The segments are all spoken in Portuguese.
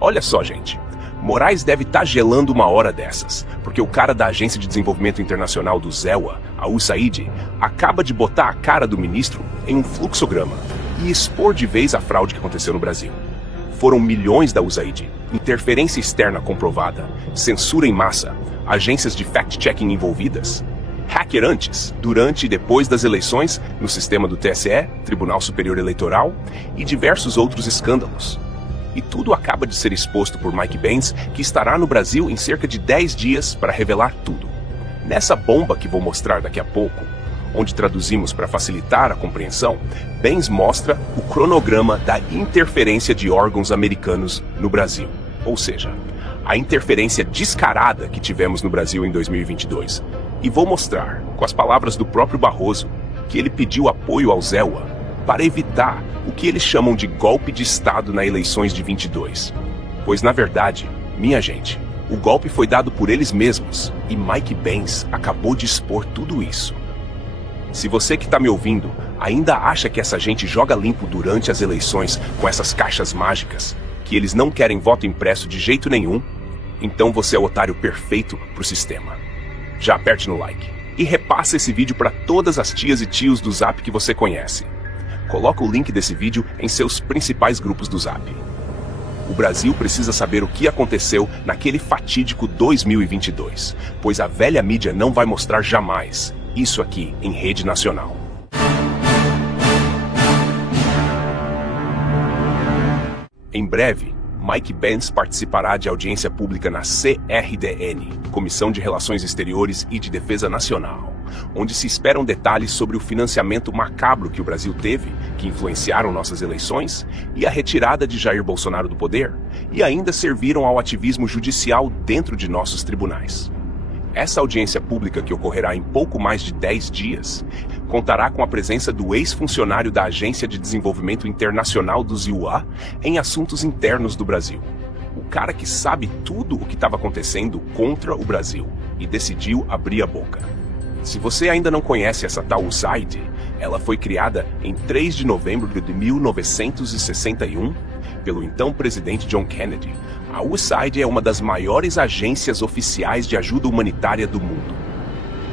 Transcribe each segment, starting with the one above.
Olha só, gente. Moraes deve estar gelando uma hora dessas, porque o cara da Agência de Desenvolvimento Internacional do ZEWA, a USAID, acaba de botar a cara do ministro em um fluxograma e expor de vez a fraude que aconteceu no Brasil. Foram milhões da USAID, interferência externa comprovada, censura em massa, agências de fact-checking envolvidas, hacker antes, durante e depois das eleições no sistema do TSE, Tribunal Superior Eleitoral, e diversos outros escândalos. E tudo acaba de ser exposto por Mike Benz, que estará no Brasil em cerca de 10 dias para revelar tudo. Nessa bomba que vou mostrar daqui a pouco, onde traduzimos para facilitar a compreensão, Benz mostra o cronograma da interferência de órgãos americanos no Brasil. Ou seja, a interferência descarada que tivemos no Brasil em 2022. E vou mostrar, com as palavras do próprio Barroso, que ele pediu apoio ao ZEWA para evitar o que eles chamam de golpe de Estado nas eleições de 22. Pois, na verdade, minha gente, o golpe foi dado por eles mesmos e Mike Benz acabou de expor tudo isso. Se você que está me ouvindo ainda acha que essa gente joga limpo durante as eleições com essas caixas mágicas, que eles não querem voto impresso de jeito nenhum, então você é o otário perfeito para o sistema. Já aperte no like e repassa esse vídeo para todas as tias e tios do Zap que você conhece. Coloca o link desse vídeo em seus principais grupos do Zap. O Brasil precisa saber o que aconteceu naquele fatídico 2022, pois a velha mídia não vai mostrar jamais isso aqui em rede nacional. Em breve, Mike Benz participará de audiência pública na CRDN, Comissão de Relações Exteriores e de Defesa Nacional, onde se esperam detalhes sobre o financiamento macabro que o Brasil teve, que influenciaram nossas eleições, e a retirada de Jair Bolsonaro do poder, e ainda serviram ao ativismo judicial dentro de nossos tribunais. Essa audiência pública, que ocorrerá em pouco mais de 10 dias, contará com a presença do ex-funcionário da Agência de Desenvolvimento Internacional do ZEWA em assuntos internos do Brasil. O cara que sabe tudo o que estava acontecendo contra o Brasil e decidiu abrir a boca. Se você ainda não conhece essa tal USAID, ela foi criada em 3 de novembro de 1961 pelo então presidente John Kennedy. A USAID é uma das maiores agências oficiais de ajuda humanitária do mundo.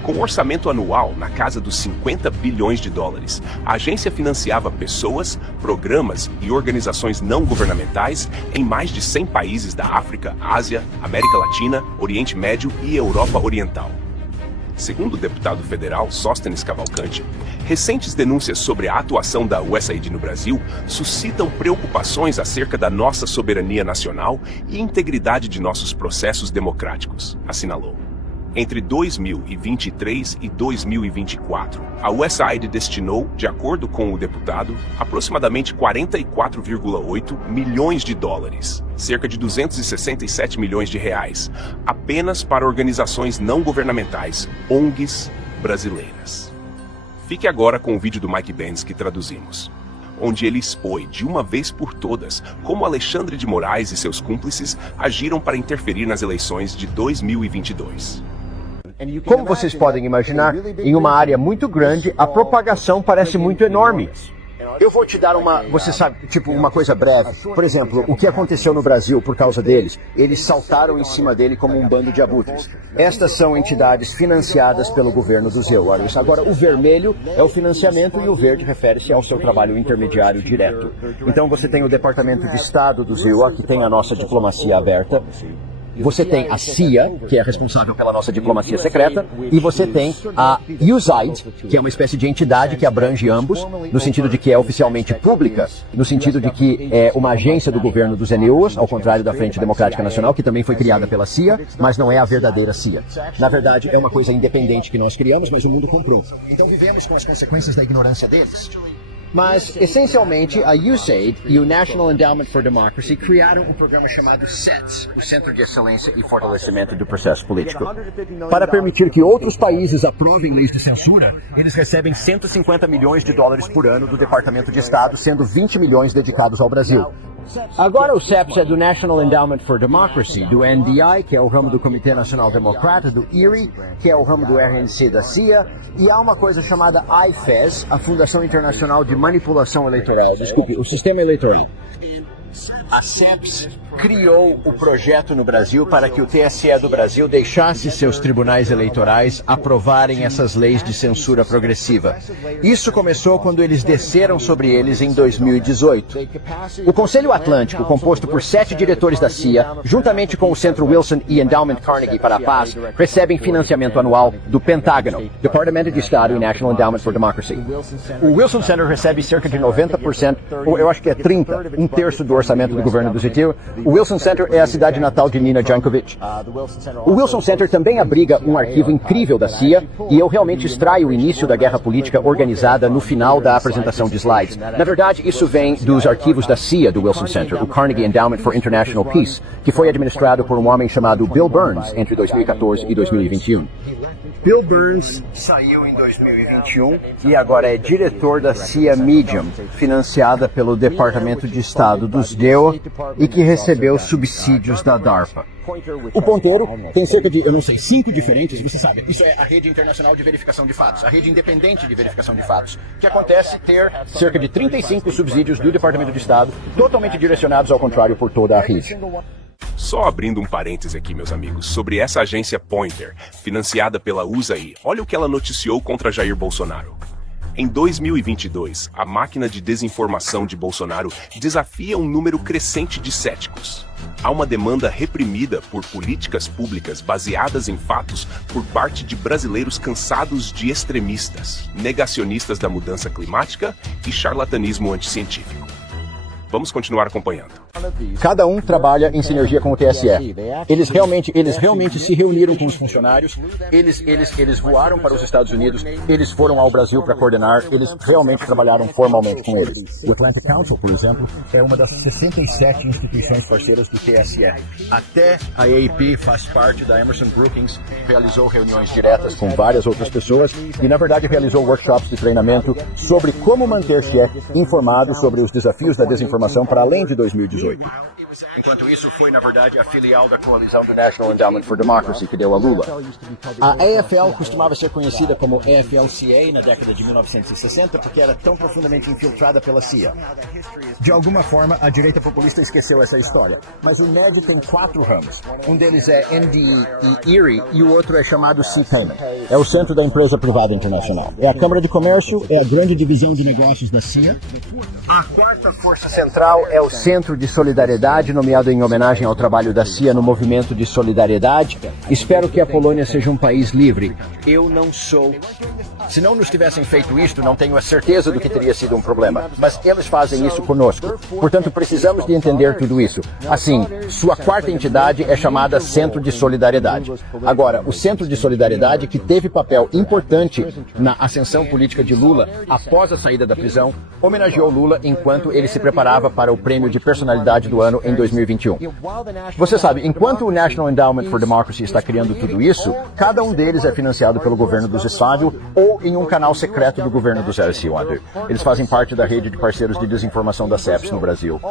Com um orçamento anual na casa dos 50 bilhões de dólares, a agência financiava pessoas, programas e organizações não governamentais em mais de 100 países da África, Ásia, América Latina, Oriente Médio e Europa Oriental. Segundo o deputado federal Sóstenes Cavalcante, recentes denúncias sobre a atuação da USAID no Brasil suscitam preocupações acerca da nossa soberania nacional e integridade de nossos processos democráticos, assinalou. Entre 2023 e 2024, a USAID destinou, de acordo com o deputado, aproximadamente 44,8 milhões de dólares, cerca de 267 milhões de reais, apenas para organizações não governamentais, ONGs brasileiras. Fique agora com o vídeo do Mike Benz que traduzimos, onde ele expõe de uma vez por todas como Alexandre de Moraes e seus cúmplices agiram para interferir nas eleições de 2022. Como vocês podem imaginar, em uma área muito grande, a propagação parece muito enorme. Eu vou te dar você sabe, tipo uma coisa breve. Por exemplo, o que aconteceu no Brasil por causa deles? Eles saltaram em cima dele como um bando de abutres. Estas são entidades financiadas pelo governo do ZEWA. Agora, o vermelho é o financiamento e o verde refere-se ao seu trabalho intermediário direto. Então você tem o Departamento de Estado do ZEWA, que tem a nossa diplomacia aberta. Você tem a CIA, que é responsável pela nossa diplomacia secreta, e você tem a USAID, que é uma espécie de entidade que abrange ambos, no sentido de que é oficialmente pública, no sentido de que é uma agência do governo dos ZNUs, ao contrário da Frente Democrática Nacional, que também foi criada pela CIA, mas não é a verdadeira CIA. Na verdade, é uma coisa independente que nós criamos, mas o mundo comprou. Então vivemos com as consequências da ignorância deles. Mas, essencialmente, a USAID e o National Endowment for Democracy criaram um programa chamado CETS, o Centro de Excelência e Fortalecimento do Processo Político. Para permitir que outros países aprovem leis de censura, eles recebem 150 milhões de dólares por ano do Departamento de Estado, sendo 20 milhões dedicados ao Brasil. Agora o CEPS é do National Endowment for Democracy, do NDI, que é o ramo do Comitê Nacional Democrata, do IRI, que é o ramo do RNC da CIA, e há uma coisa chamada IFES, a Fundação Internacional de Manipulação Eleitoral, o Sistema Eleitoral. A CEPS criou o projeto no Brasil para que o TSE do Brasil deixasse seus tribunais eleitorais aprovarem essas leis de censura progressiva. Isso começou quando eles desceram sobre eles em 2018. O Conselho Atlântico, composto por 7 diretores da CIA, juntamente com o Centro Wilson e Endowment Carnegie para a Paz, recebem financiamento anual do Pentágono, Departamento de Estado e National Endowment for Democracy. O Wilson Center recebe cerca de 90%, ou eu acho que é 30%, um terço do orçamento do governo do Zitil. O Wilson Center é a cidade natal de Nina Jankovic. O Wilson Center também abriga um arquivo incrível da CIA, e eu realmente extraio o início da guerra política organizada no final da apresentação de slides. Na verdade, isso vem dos arquivos da CIA do Wilson Center, o Carnegie Endowment for International Peace, que foi administrado por um homem chamado Bill Burns entre 2014 e 2021. Bill Burns saiu em 2021 e agora é diretor da CIA Medium, financiada pelo Departamento de Estado dos DEO e que recebeu subsídios da DARPA. O ponteiro tem cerca de, 5 diferentes, você sabe, isso é a rede internacional de verificação de fatos, a rede independente de verificação de fatos, que acontece ter cerca de 35 subsídios do Departamento de Estado, totalmente direcionados ao contrário por toda a rede. Só abrindo um parêntese aqui, meus amigos, sobre essa agência Pointer, financiada pela USAID, olha o que ela noticiou contra Jair Bolsonaro. Em 2022, a máquina de desinformação de Bolsonaro desafia um número crescente de céticos. Há uma demanda reprimida por políticas públicas baseadas em fatos por parte de brasileiros cansados de extremistas, negacionistas da mudança climática e charlatanismo anticientífico. Vamos continuar acompanhando. Cada um trabalha em sinergia com o TSE. Eles realmente se reuniram com os funcionários, eles voaram para os Estados Unidos, eles foram ao Brasil para coordenar, eles realmente trabalharam formalmente com eles. O Atlantic Council, por exemplo, é uma das 67 instituições parceiras do TSE. Até a AAP faz parte da Emerson Brookings, realizou reuniões diretas com várias outras pessoas e, na verdade, realizou workshops de treinamento sobre como manter-se informado sobre os desafios da desinformação para além de 2018. Enquanto isso, foi, na verdade, a filial da coalizão do National Endowment for Democracy que deu a Lula. A AFL costumava ser conhecida como AFL-CA na década de 1960 porque era tão profundamente infiltrada pela CIA. De alguma forma, a direita populista esqueceu essa história. Mas o NED tem 4 ramos. Um deles é NDE e ERIE e o outro é chamado C-Payment. É o centro da empresa privada internacional. É a Câmara de Comércio, é a grande divisão de negócios da CIA. A quarta força central é o Centro de Solidariedade, nomeado em homenagem ao trabalho da CIA no movimento de solidariedade. Espero que a Polônia seja um país livre. Eu não sou. Se não nos tivessem feito isto, não tenho a certeza do que teria sido um problema. Mas eles fazem isso conosco. Portanto, precisamos de entender tudo isso. Assim, sua quarta entidade é chamada Centro de Solidariedade. Agora, o Centro de Solidariedade, que teve papel importante na ascensão política de Lula após a saída da prisão, homenageou Lula enquanto ele se preparava para o prêmio de personalidade do ano em 2021. Você sabe, enquanto o National Endowment for Democracy está criando tudo isso, cada um deles é financiado pelo governo do Estado ou em um canal secreto do governo do Zé Silva. Eles fazem parte da rede de parceiros de desinformação da CEPS no Brasil.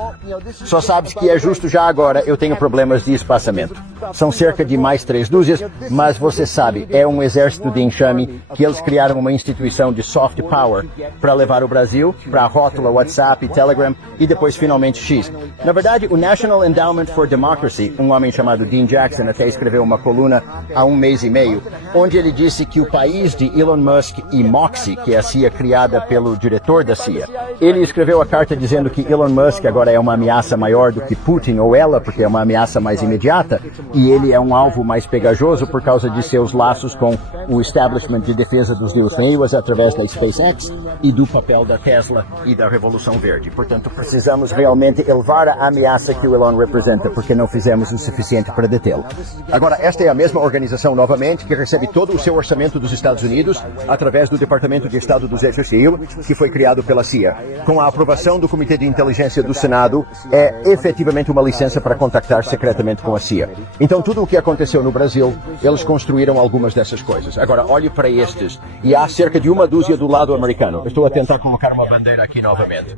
Só sabes que é justo já agora eu tenho problemas de espaçamento. São cerca de mais 3 dúzias, mas você sabe, é um exército de enxame que eles criaram uma instituição de soft power para levar o Brasil para a rótula WhatsApp, Telegram e depois finalmente X. Na verdade, o National Endowment for Democracy, um homem chamado Dean Jackson até escreveu uma coluna há 1 mês e meio, onde ele disse que o país de Elon Musk e Moxie, que é a CIA criada pelo diretor da CIA, ele escreveu a carta dizendo que Elon Musk agora é uma ameaça maior do que Putin ou ela, porque é uma ameaça mais imediata, e ele é um alvo mais pegajoso por causa de seus laços com o establishment de defesa dos neos através da SpaceX e do papel da Tesla e da Revolução Verde. Portanto, precisamos realmente elevar a ameaça que o Elon representa, porque não fizemos o suficiente para detê-lo. Agora, esta é a mesma organização, novamente, que recebe todo o seu orçamento dos Estados Unidos através do Departamento de Estado do Zé Silva, que foi criado pela CIA. Com a aprovação do Comitê de Inteligência do Senado, é efetivamente uma licença para contactar secretamente com a CIA. Então, tudo o que aconteceu no Brasil, eles construíram algumas dessas coisas. Agora, olhe para estes, e há cerca de 1 dúzia do lado americano. Eu estou a tentar colocar uma bandeira aqui novamente.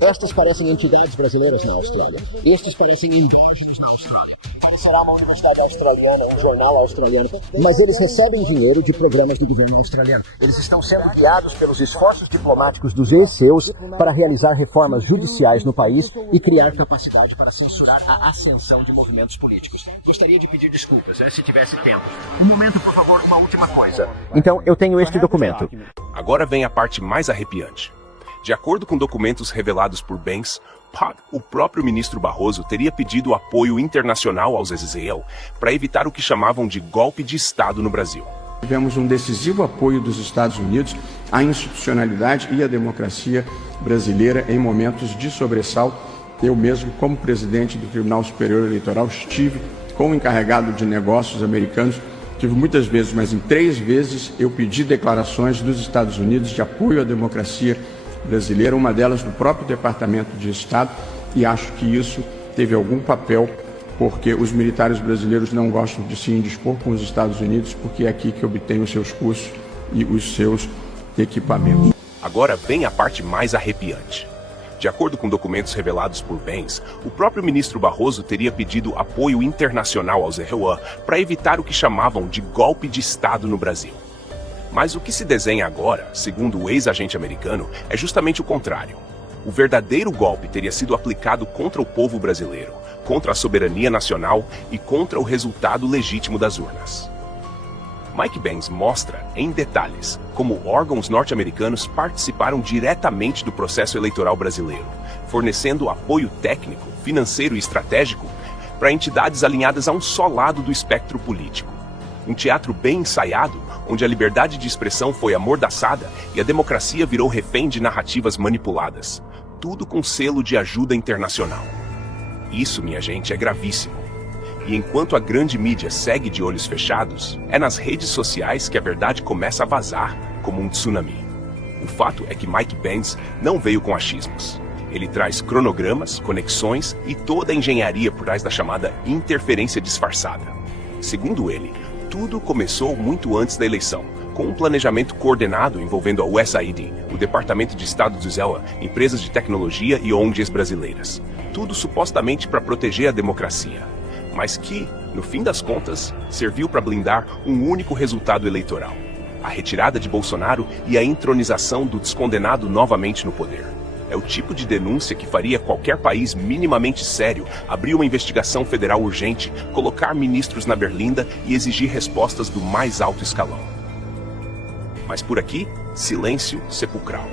Estas parecem entidades brasileiras, não? na Austrália. Estes parecem endógenos na Austrália. Parecerá uma universidade australiana, um jornal australiano, mas eles recebem dinheiro de programas do governo australiano. Eles estão sendo guiados pelos esforços diplomáticos dos ESEUs para realizar reformas judiciais no país e criar capacidade para censurar a ascensão de movimentos políticos. Gostaria de pedir desculpas, se tivesse tempo. Um momento, por favor, uma última coisa. Então, eu tenho este documento. Agora vem a parte mais arrepiante. De acordo com documentos revelados por Banks, o próprio ministro Barroso teria pedido apoio internacional aos Israel para evitar o que chamavam de golpe de Estado no Brasil. Tivemos um decisivo apoio dos Estados Unidos à institucionalidade e à democracia brasileira em momentos de sobressalto. Eu mesmo, como presidente do Tribunal Superior Eleitoral, estive como encarregado de negócios americanos. Tive muitas vezes, mas em 3 vezes eu pedi declarações dos Estados Unidos de apoio à democracia brasileira, uma delas do próprio Departamento de Estado, e acho que isso teve algum papel, porque os militares brasileiros não gostam de se indispor com os Estados Unidos, porque é aqui que obtêm os seus cursos e os seus equipamentos. Agora vem a parte mais arrepiante. De acordo com documentos revelados por Banks, o próprio ministro Barroso teria pedido apoio internacional aos Israel para evitar o que chamavam de golpe de Estado no Brasil. Mas o que se desenha agora, segundo o ex-agente americano, é justamente o contrário. O verdadeiro golpe teria sido aplicado contra o povo brasileiro, contra a soberania nacional e contra o resultado legítimo das urnas. Mike Banks mostra, em detalhes, como órgãos norte-americanos participaram diretamente do processo eleitoral brasileiro, fornecendo apoio técnico, financeiro e estratégico para entidades alinhadas a um só lado do espectro político. Um teatro bem ensaiado, onde a liberdade de expressão foi amordaçada e a democracia virou refém de narrativas manipuladas. Tudo com selo de ajuda internacional. Isso, minha gente, é gravíssimo. E enquanto a grande mídia segue de olhos fechados, é nas redes sociais que a verdade começa a vazar como um tsunami. O fato é que Mike Banks não veio com achismos. Ele traz cronogramas, conexões e toda a engenharia por trás da chamada interferência disfarçada. Segundo ele, tudo começou muito antes da eleição, com um planejamento coordenado envolvendo a USAID, o Departamento de Estado do Israel, empresas de tecnologia e ONGs brasileiras. Tudo supostamente para proteger a democracia, mas que, no fim das contas, serviu para blindar um único resultado eleitoral: a retirada de Bolsonaro e a entronização do descondenado novamente no poder. É o tipo de denúncia que faria qualquer país minimamente sério abrir uma investigação federal urgente, colocar ministros na berlinda e exigir respostas do mais alto escalão. Mas por aqui, silêncio sepulcral.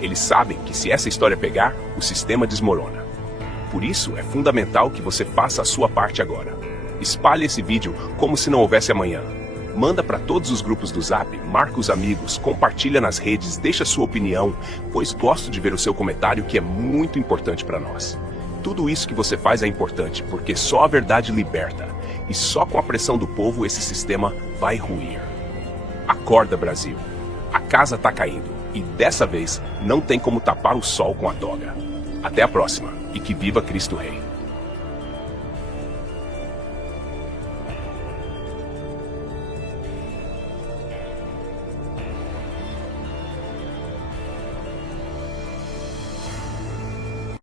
Eles sabem que se essa história pegar, o sistema desmorona. Por isso, é fundamental que você faça a sua parte agora. Espalhe esse vídeo como se não houvesse amanhã. Manda para todos os grupos do Zap, marca os amigos, compartilha nas redes, deixa sua opinião, pois gosto de ver o seu comentário, que é muito importante para nós. Tudo isso que você faz é importante, porque só a verdade liberta, e só com a pressão do povo esse sistema vai ruir. Acorda, Brasil. A casa tá caindo, e dessa vez não tem como tapar o sol com a toga. Até a próxima, e que viva Cristo Rei.